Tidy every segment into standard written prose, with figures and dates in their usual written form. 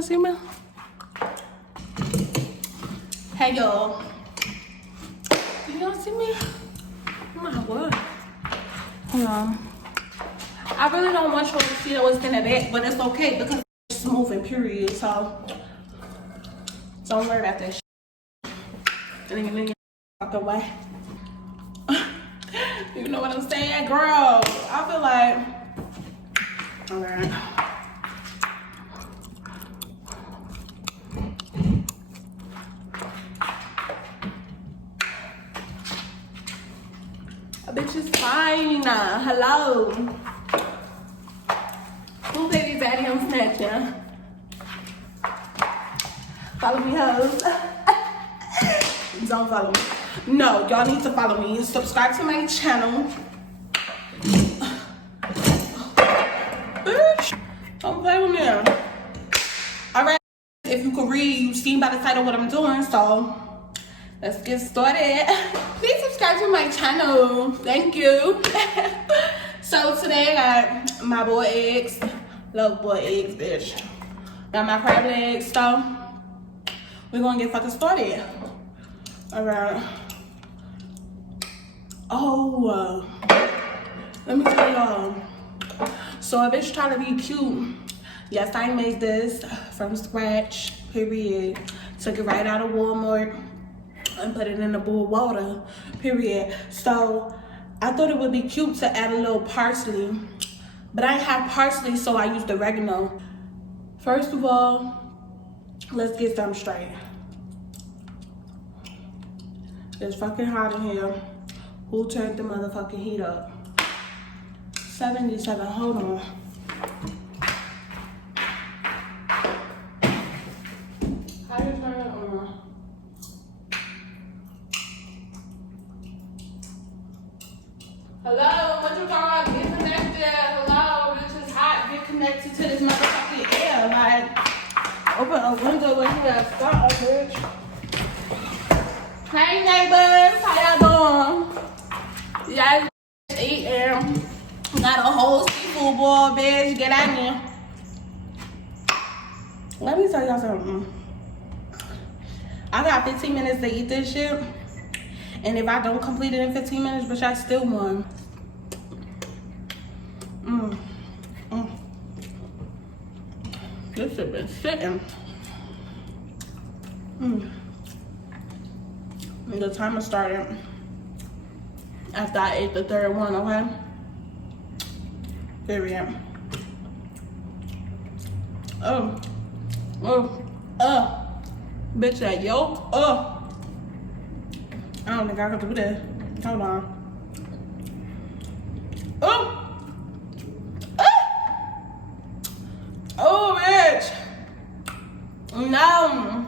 can see me? Hey, y'all. Can y'all see me? Oh my God. Hold on. I really don't want y'all to see what's in the back, but it's okay because it's smooth and period, so don't worry about that shit. And then walk away. You know what I'm saying, girl? I feel like, alright. A bitch is fine. Hello. Who baby daddy I'm snatching? Follow me, hoes. Don't follow me. No, y'all need to follow me. Subscribe to my channel. Bitch, don't play with me. Alright, if you can read, you've seen by the title what I'm doing, so let's get started. Please subscribe to my channel. Thank you. So today I got my boy eggs. Love boy eggs, bitch. Got my crab legs, so we're gonna get fucking started. Alright. Oh, let me tell y'all. So a bitch trying to be cute. Yes, I made this from scratch, period. Took it right out of Walmart and put it in a bowl of water, period. So I thought it would be cute to add a little parsley, but I didn't have parsley, so I used oregano. First of all, let's get something straight. It's fucking hot in here. Who turned the motherfucking heat up? 77, hold on. How do you turn it on? Hello, what you talking about? Get connected. Hello, this is hot. Get connected to this motherfucking air. Like, open a window when you have stuff, bitch. Hey neighbors, how y'all doing? Y'all eating. Got a whole seafood bowl, bitch. Get out here. Let me tell y'all something. I got 15 minutes to eat this shit. And if I don't complete it in 15 minutes, bitch, I still won. This shit been sitting. The timer started after I ate the third one, okay? Period. Bitch, that yolk, I don't think I can do that. Hold on. Oh, bitch. No.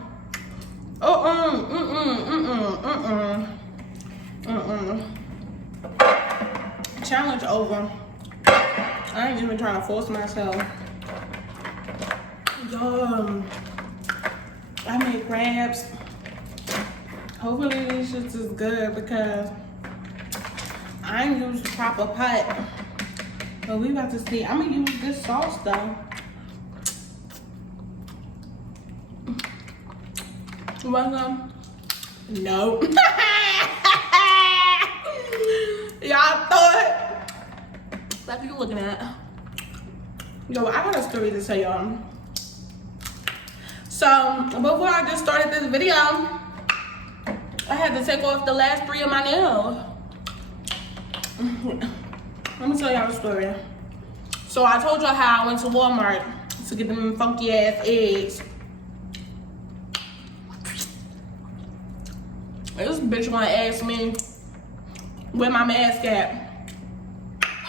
Challenge over. I ain't even trying to force myself. I made crabs. Hopefully this shit is good because I ain't used the proper pot. But we about to see. I'm gonna use this sauce though. You want some? No. Y'all thought. What are you looking at? Yo, I got a story to tell y'all. So before I just started this video, I had to take off the last 3 of my nails. Let me tell y'all a story. So I told y'all how I went to Walmart to get them funky ass eggs. This bitch wanna ask me where my mask at.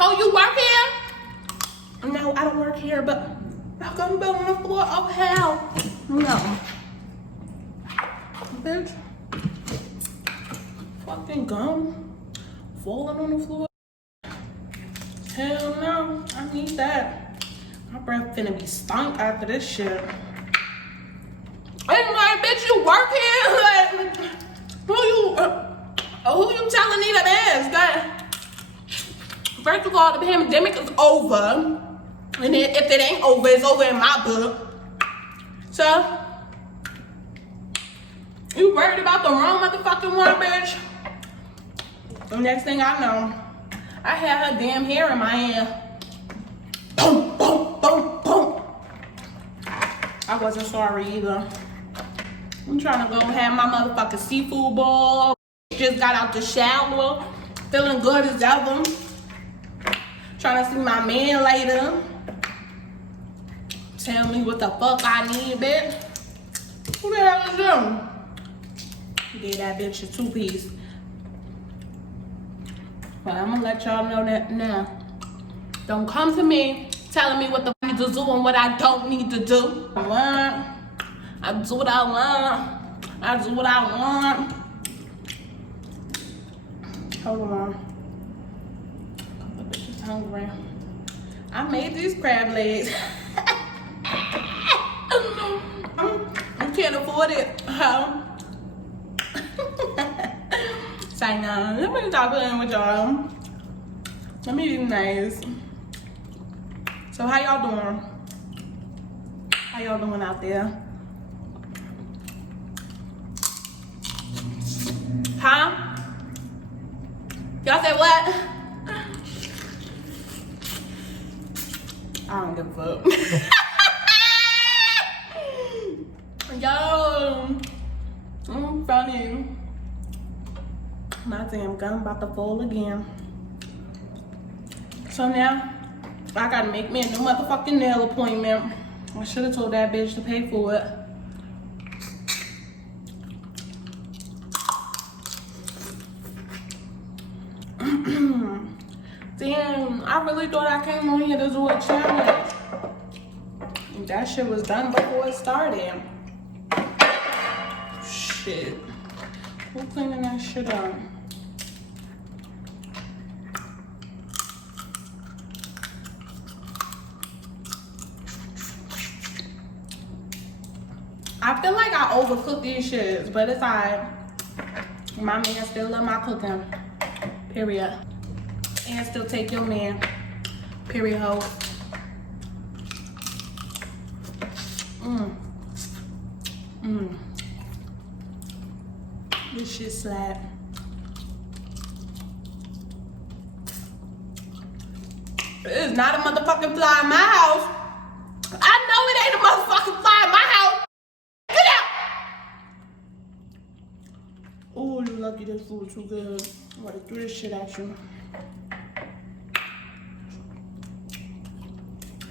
Oh, you work here? No, I don't work here, but I'm gonna be on the floor. Oh hell, no, bitch. Fucking gum falling on the floor. Hell no, I need that. My breath finna be stunk after this shit. And like, bitch, you work here? Like, who you telling need a mask? That, first of all, the pandemic is over. And then if it ain't over, it's over in my book. So, you worried about the wrong motherfucking one, bitch? The next thing I know, I had her damn hair in my hand. Boom, boom, boom, boom. I wasn't sorry either. I'm trying to go have my motherfucking seafood bowl. Just got out the shower. Feeling good as ever. Trying to see my man later. Tell me what the fuck I need, bitch. Who the hell is you? Gave that bitch a 2-piece. But I'm gonna let y'all know that now. Don't come to me telling me what the fuck I need to do and what I don't need to do. I do what I want. I do what I want. Hold on. The bitch is hungry. I made these crab legs. You can't afford it. Say no. Let me stop playing with y'all. Let me be nice. So how y'all doing? How y'all doing out there? Huh? Y'all said what? I don't give a fuck. Yo, I'm funny. My damn gun about to fall again. So now, I gotta make me a new motherfucking nail appointment. I should have told that bitch to pay for it. Damn, I really thought I came on here to do a challenge. That shit was done before it started. Shit. Who cleaning that shit up? I feel like I overcooked these shits, but it's alright. My man still love my cooking. Period. And still take your man. Period, ho. This shit slap. It's not a motherfucking fly in my house. I know it ain't a motherfucking fly in my house. Get out! Oh, you lucky this food too good. I'm gonna throw this shit at you.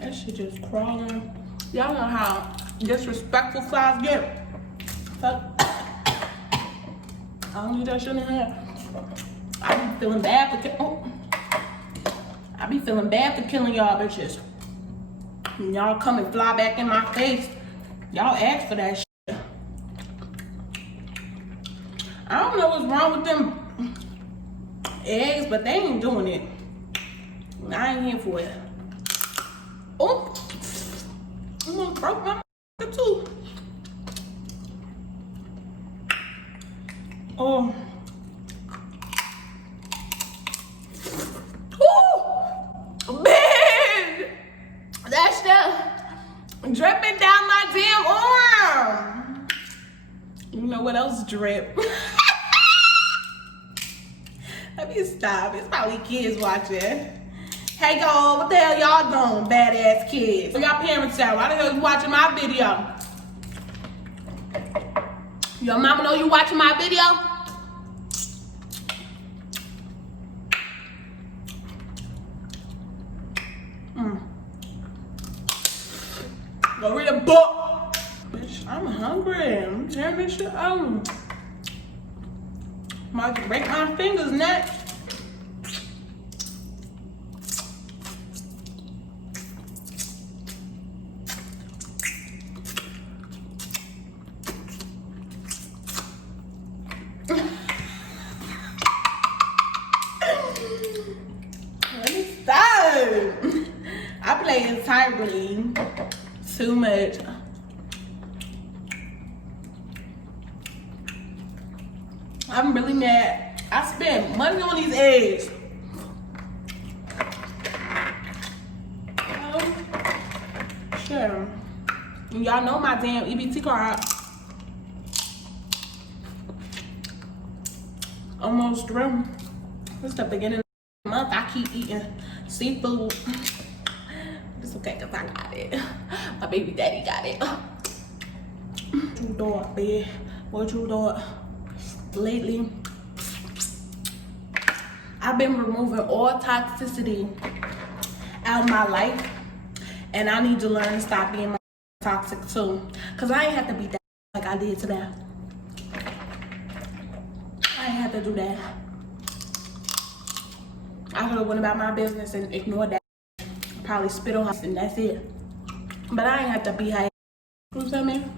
That shit just crawling. Y'all know how disrespectful flies get. Fuck. I don't need that shit in here. I be feeling bad for I be feeling bad for killing y'all bitches. And y'all come and fly back in my face. Y'all ask for that shit. I don't know what's wrong with them eggs, but they ain't doing it. I ain't here for it. Oh, I'm gonna broke my too. Oh. Ooh. Big. That stuff dripping down my damn arm. You know what else drip? Let me stop. It's probably kids watching. Hey y'all, what the hell y'all doing, badass kids? Where y'all parents at? Why the hell you watching my video? Your mama know you watching my video? Go read a book. Bitch, I'm hungry. I'm tearing this shit out. I'm about to break my fingers next. I play entirely too much. I'm really mad. I spent money on these eggs. Sure. Y'all know my damn EBT card. Almost through. It's the beginning of the month. I keep eating seafood. It's okay because I got it. My baby daddy got it. What you doing, babe? What you doing? Lately, I've been removing all toxicity out of my life. And I need to learn to stop being toxic too. Because I ain't have to be that like I did today. I ain't have to do that. I could have went about my business and ignored that. Probably spit on her and that's it. But I ain't have to be high. You know what I mean?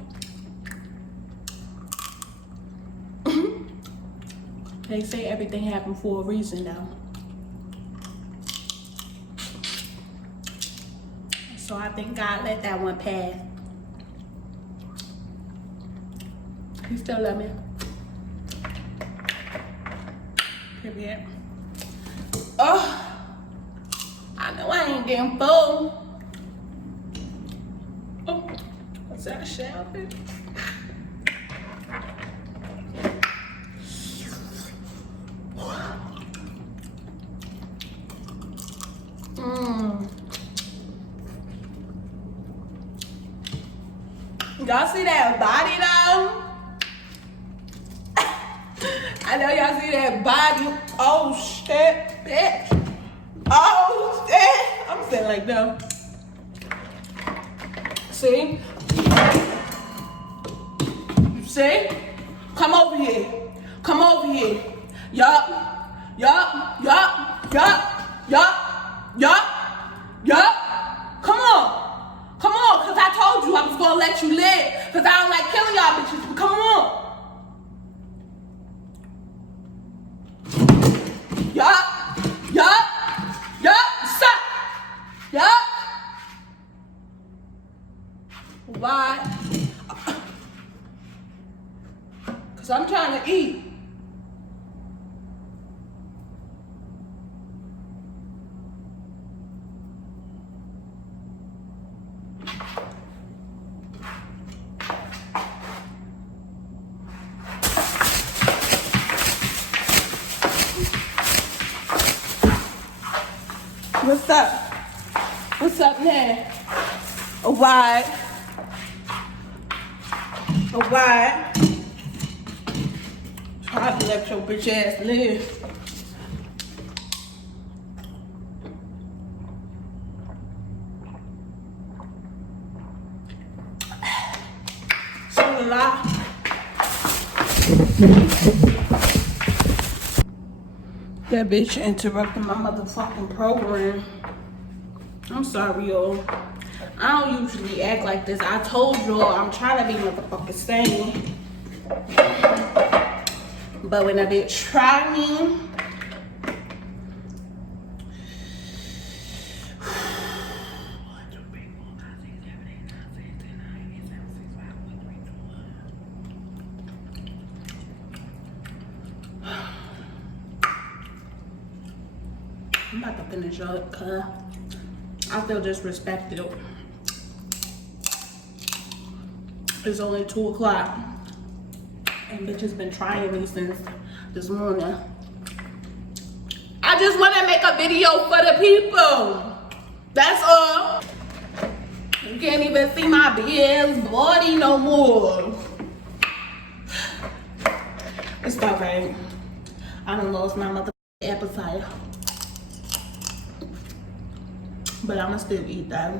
They say everything happened for a reason though. So I think God let that one pass. He still love me. Period. Oh, I know I ain't getting full. Oh, what's that, a shower? Y'all see that body though? I know y'all see that body. Oh shit, bitch. Oh shit. I'm saying like no. See? See? Come over here. Come over here. Yup. Yup. Yup. Yup. Yup. Yup. Yup. Come on. Come on, because I told you I was going to let you live. Because I don't like killing y'all bitches. But come on. Yup. Yup. Yup. Stop. Yup. Why? Because I'm trying to eat. What's up? What's up now? A wide. A wide. Try to let your bitch ass live. So la. That bitch interrupting my motherfucking program. I'm sorry, y'all. I don't usually act like this. I told y'all I'm trying to be motherfucking sane. But when a bitch try me, I'm about to finish up because I feel disrespected. It's only 2 o'clock and bitch has been trying me since this morning. I just want to make a video for the people. That's all. You can't even see my BS body no more. It's okay. I done lost my motherfucking appetite. But I'ma still eat them.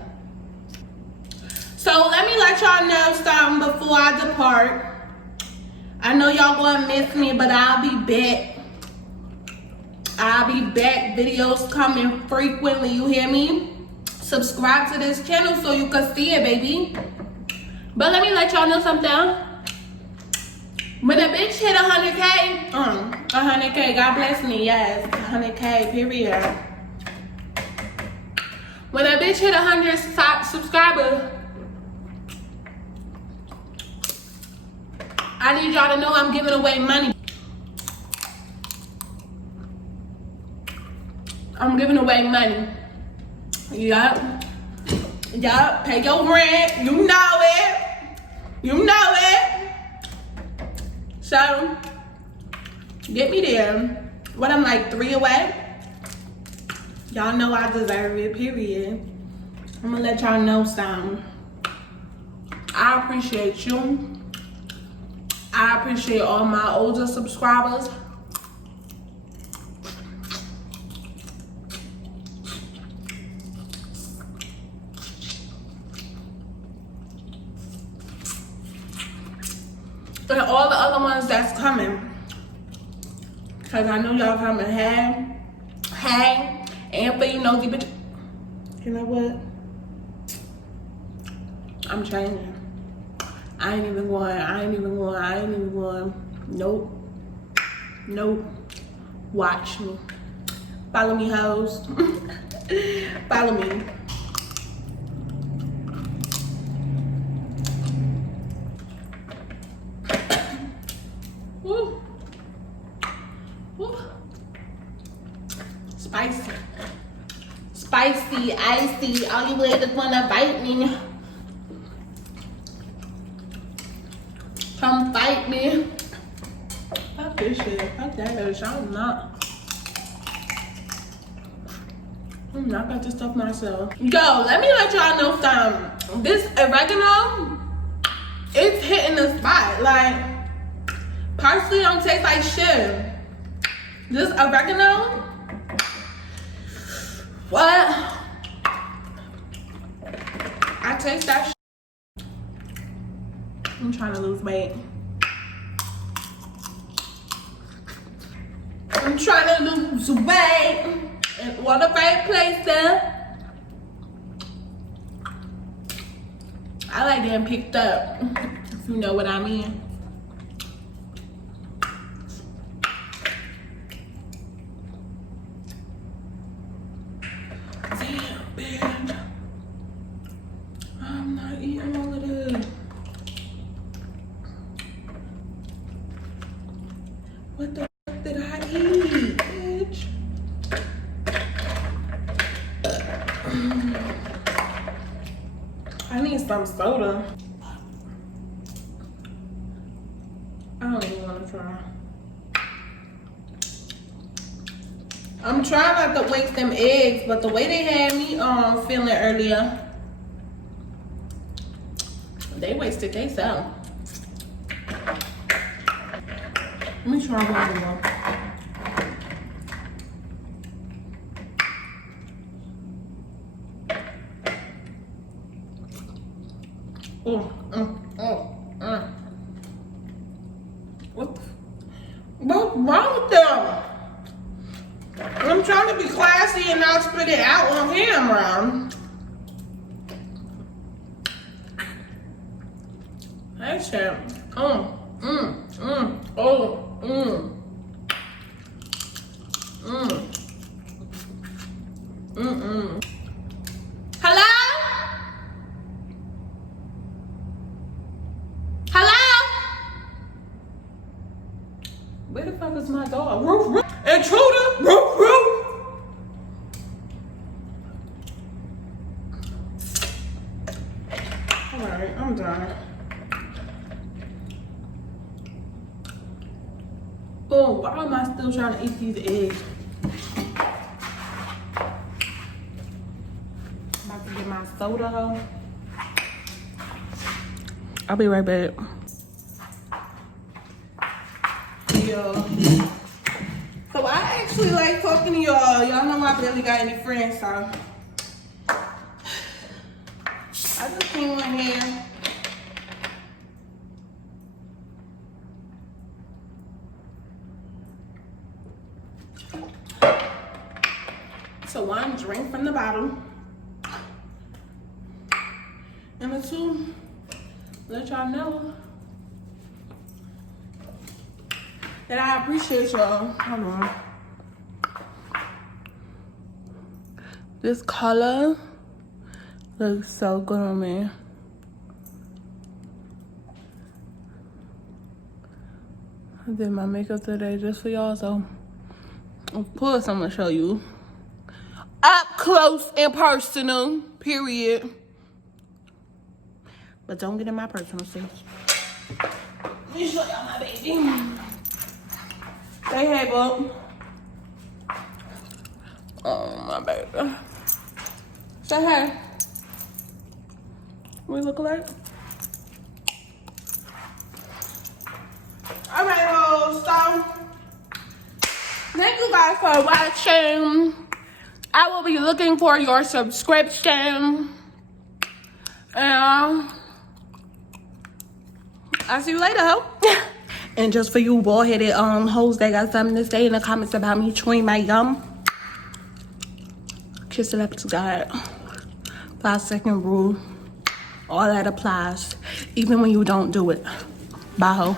So let me let y'all know something before I depart. I know y'all gonna miss me, but I'll be back. I'll be back. Videos coming frequently, you hear me? Subscribe to this channel so you can see it, baby. But let me let y'all know something. When a bitch hit 100K, 100K, God bless me, yes, 100K, period. When a bitch hit 100 subscribers, I need y'all to know I'm giving away money. I'm giving away money. Yup. Yup, pay your rent. You know it. You know it. So, get me there. What, I'm like 3 away? Y'all know I deserve it, period. I'm gonna let y'all know something. I appreciate you. I appreciate all my older subscribers. And all the other ones that's coming. Cause I know y'all coming. Hey, and for you nosy bitch. You know what? I'm changing. I ain't even going. Nope. Watch me. Follow me, hoes. Follow me. Woo. Woo. Spicy, icy. All you ladies wanna bite me. Come fight me. Fuck this shit. Fuck that bitch. I'm not about to stuff myself. Yo, let me let y'all know something. This oregano, it's hitting the spot. Like, parsley don't taste like shit. This oregano, what? I taste that shit. I'm trying to lose weight. I'm trying to lose weight. And what a great place there. I like getting picked up, if you know what I mean. Damn, bitch. I'm not eating all of this. What the fuck did I eat, bitch? I need some soda. I don't even want to try. I'm trying not to waste them eggs, but the way they had me feeling earlier, they wasted themselves. Let me try one more. What's wrong with them? I'm trying to be classy and not spit it out on camera. That shit. Hello? Where the fuck is my dog? Roof, roof. Intruder, roof, roof. Alright, I'm done. Oh, why am I still trying to eat these eggs? About to get my soda home. I'll be right back. So I actually like talking to y'all. Y'all know I barely got any friends, so I just came on here. So one, drink from the bottle. And the two, let y'all know that I appreciate y'all. Hold on. This color looks so good on me. I did my makeup today just for y'all, so of course I'm gonna show you up close and personal, period. But don't get in my personal space. Let me show y'all my baby. Say hey, boo. Oh, my baby. Say hey. We look alike? Alright, so thank you guys for watching. I will be looking for your subscription. And I'll see you later, ho. And just for you bald-headed hoes that got something to say in the comments about me chewing my gum, kiss it up to God. 5-second rule. All that applies, even when you don't do it. Bye, ho.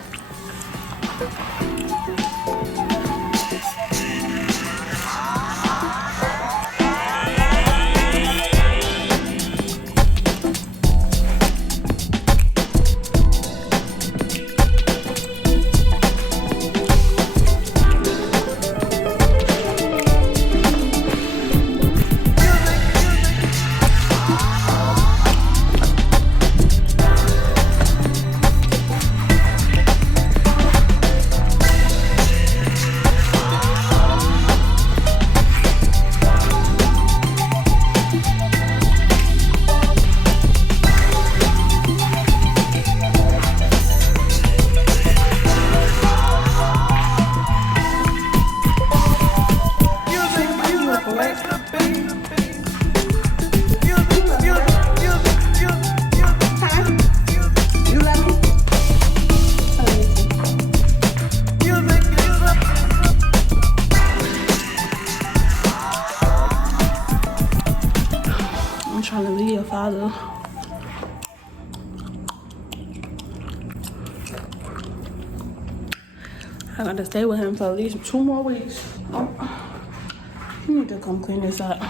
I'm trying to leave your father. I gotta stay with him for at least 2 more weeks. Oh, you need to come clean this up.